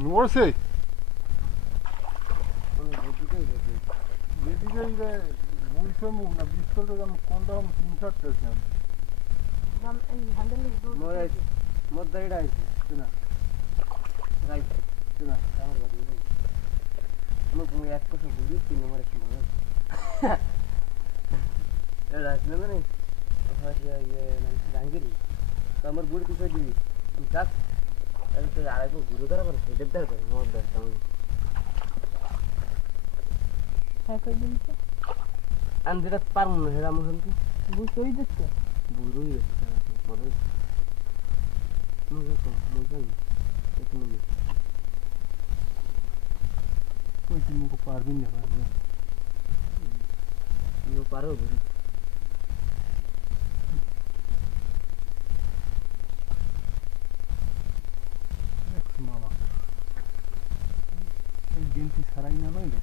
মরছে যেদিকে বুঝছে মুখ না বিস্কুল তো আমি কোনটা আমি 3-4 পেয়েছিলাম মদ্দারিটা আইছি শোনা রাইট শোনা আমার বাড়ি আমার তুমি এক কথা বুঝি 3 নম্বরে কি বলে এটা আসলে মানে জাহাঙ্গীর তো আমার বুড়ি পিছনে দিবি তুই কাজ আড়াইশো ঘুরে ধরা করে সেটার দ্বার করে মদ দেয় আমি আমি যেটা পারবো না সেটা আমার কিন্তু বুঝতেই দিচ্ছে বুড়োই যাচ্ছে পরে মুখ পারবি না পারবে পারো মামা এই গেমটি ছাড়াই না নইলে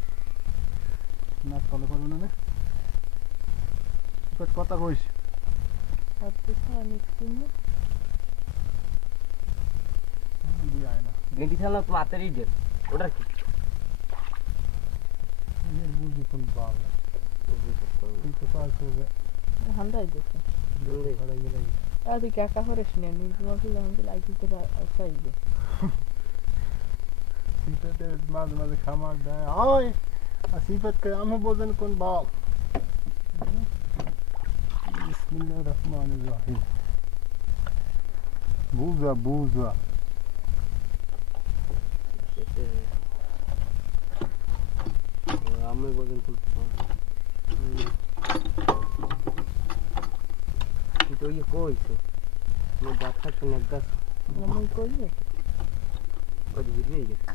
না তলে পারবো না না কথা কইস গেন্টি ছাড়া তো হাতেরই ডেট ওটা কি বুঝি কোন বাল তুই তো পাস হবে হান্দাই দেখো তুই কাকা করিস না তোমাকে আমাকে লাইক দিতে চাইবে সিফাতের মাঝে মাঝে খামার দেয় হয় আর সিফাতকে আমি বোঝেন কোন বাল বিসমিল্লাহির রহমানির রহিম বুঝা বুঝা আমি বোঝেন কোন তো ইয়ে কইছে মই ডাক্তার কোন একদা আমি কইলে ওই দিবি গেছে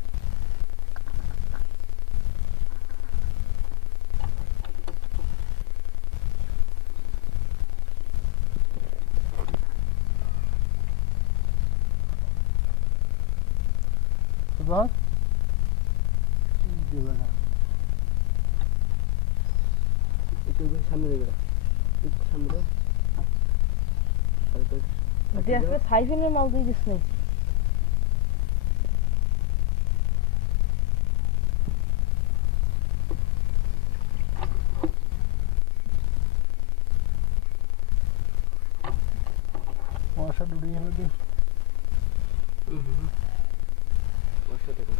তো বাস দিবানা একটু সামনে দেবে একটু সামনে দেখো সাইফিনের মাল দিয়ে দিস নাই মশা ডুড়ি হলো দিন মশা দেখো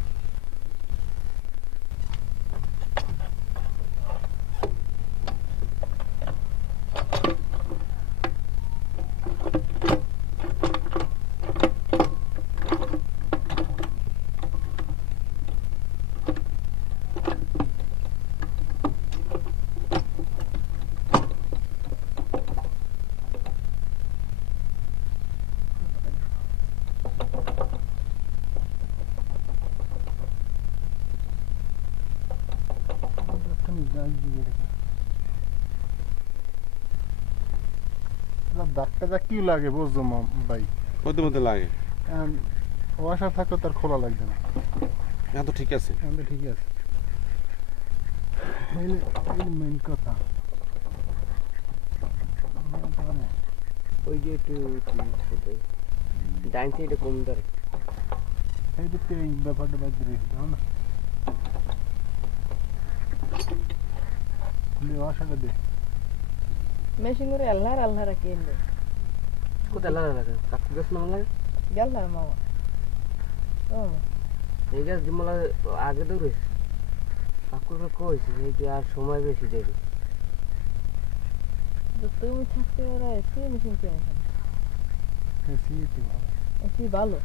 ধাক্কা কি লাগে বুঝছো ভাই মধ্যে মধ্যে লাগে ওয়াশার থাকলে তার খোলা লাগবে না এখন তো ঠিক আছে এখন তো ঠিক আছে মেন কথা ওই যে একটু ডাইন সাইডে কম ধরে এই দিকে এই ব্যাপারটা বাদ দিয়ে দাও না ওয়াশাটা দে মেশিন করে আল্লাহ রাখি এনে কোথায় আল্লাহ রাখে কাকু গাছ না লাগে গেল না মামা ও এই গাছ দিমলা আগে দৌড়ে কাকুর কইছে যে আর সময় বেশি দেবে তো তুমি থাকতে ওরা এসি মেশিন কেন এসি তো ভালো এসি ভালো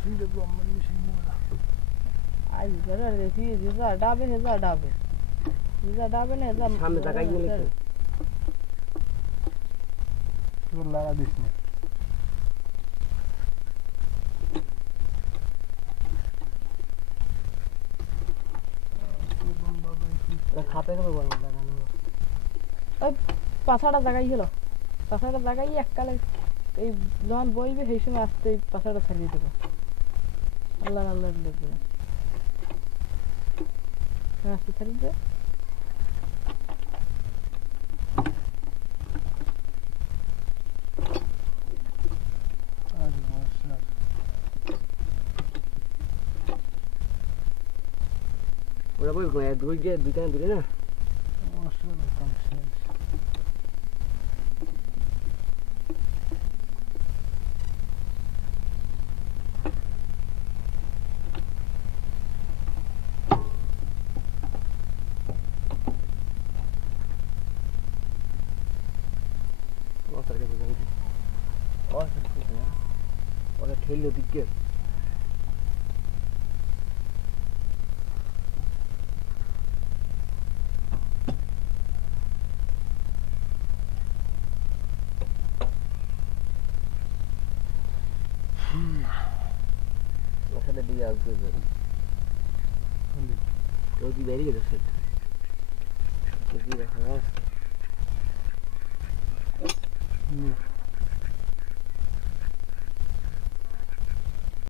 সিঙ্গেল ব্রহ্মণ মেশিন মোলা আই যারা এসি যা ডাবে না যা সামনে জায়গায় গেলে লাগা দিস না খাপে খাবে বল পাছাটা জায়গায় গেল পাছাটা জায়গায় এককালে এই যখন বইবে সেই সময় আসতে পাছাটা ছাড়িয়ে দেবো আল্লাহ দেখবে আসতে ছাড়িয়ে দেবে ওরা বই দুই দিয়ে দুইটা দিলে না ওরা ঠেললো দিকে ওখানে দিয়ে আসবে ওই দিয়ে বেরিয়ে গেছে দেখা